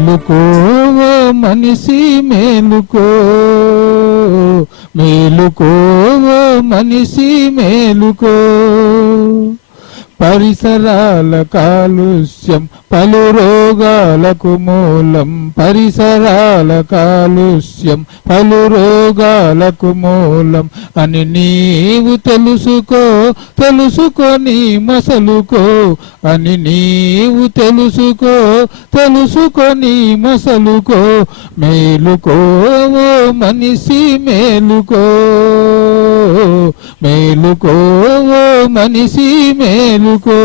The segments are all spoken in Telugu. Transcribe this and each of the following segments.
మేలుకో మనిషి మేలుకో, మేలుకో మనిషి మేలుకో. పరిసరాల కాలుష్యం పలు రోగాలకు మూలం, పరిసరాల కాలుష్యం పలు రోగాలకు మూలం అని నీవు తెలుసుకో, తెలుసుకొని మసలుకో అని నీవు తెలుసుకో, తెలుసుకొని మసలుకో. మేలుకో మనిషి మేలుకో, మేలుకో మనిషి మేలుకో.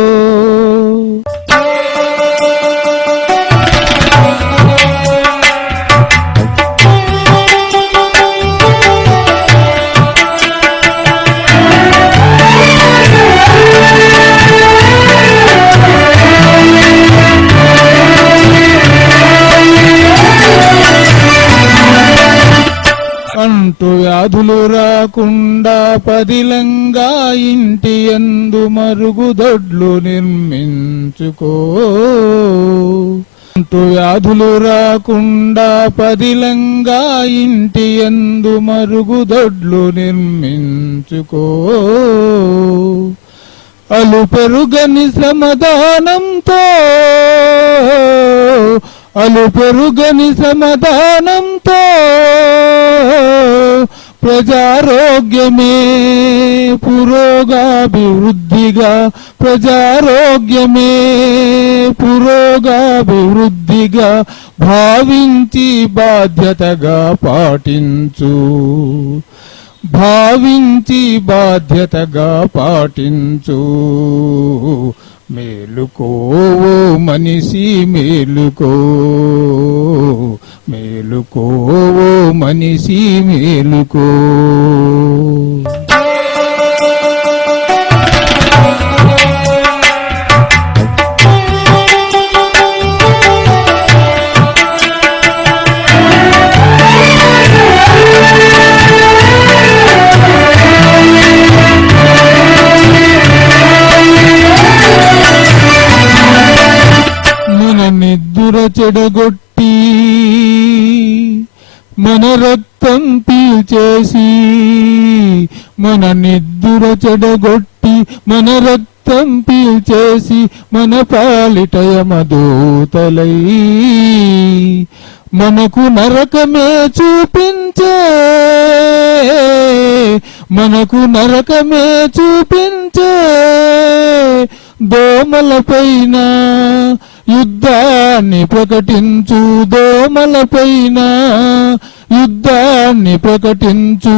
అంటు వ్యాధులు రాకుండా పదిలంగా ఇంటి యందు మరుగుదొడ్లు నిర్మించుకో. అంటు వ్యాధులు రాకుండా పదిలంగా ఇంటి యందు మరుగుదొడ్లు నిర్మించుకో. అలు పెరుగని శ్రమదానంతో, అలు పెరుగని శ్రమదానంతో ప్రజారోగ్యమే పురోగాభివృద్ధిగా, ప్రజారోగ్యమే పురోగాభివృద్ధిగా భావించి బాధ్యతగా పాటించు, భావించి బాధ్యతగా పాటించు. మేలుకో మనిషి మేలుకో, మేలుకో మనిషి మేలుకో. నిద్దుర చెడగొట్టి మన రక్తం పీల్చేసి, మన నిద్దుర చెడగొట్టి మన రక్తం పీల్చేసి మన పాలిట యమదూతలై మనకు నరకమే చూపించే, మనకు నరకమే చూపించే దోమలపైన యుద్ధాన్ని ప్రకటించు, దోమలపైన యుద్ధాన్ని ప్రకటించు.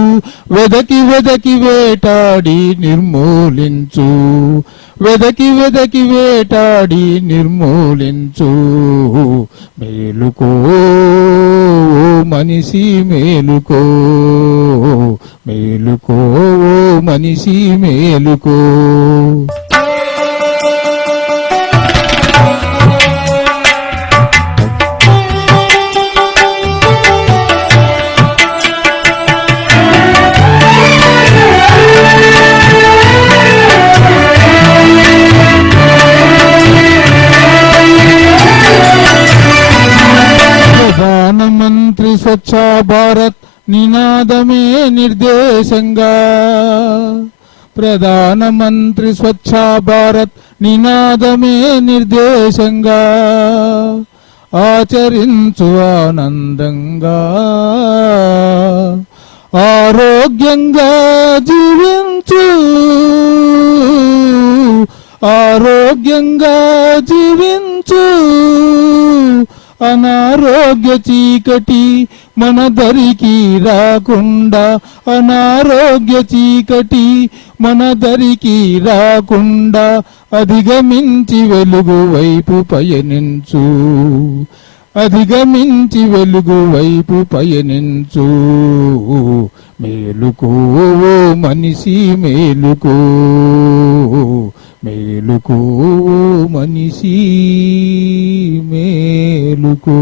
వెదకి వెదకి వేటాడి నిర్మూలించు, వెదకి వెదకి వేటాడి నిర్మూలించు. మేలుకో మనిషి మేలుకో, మేలుకో మనిషి మేలుకో. ప్రధానమంత్రి స్వచ్ఛ భారత్ నినాదమే నిర్దేశంగా, ప్రధానమంత్రి స్వచ్ఛ భారత్ నినాదమే నిర్దేశంగా ఆచరించు ఆనందంగా, ఆరోగ్యంగా జీవించు, ఆరోగ్యంగా జీవించు. అనారోగ్య చీకటి మన దరికి రాకుండా, అనారోగ్య చీకటి మన దరికి రాకుండా అధిగమించి వెలుగు వైపు పయనించు, అధిగమించి వెలుగు వైపు పయనించు. మేలుకో మనిషి మేలుకో, మేలుకో మనిషి మేలుకో.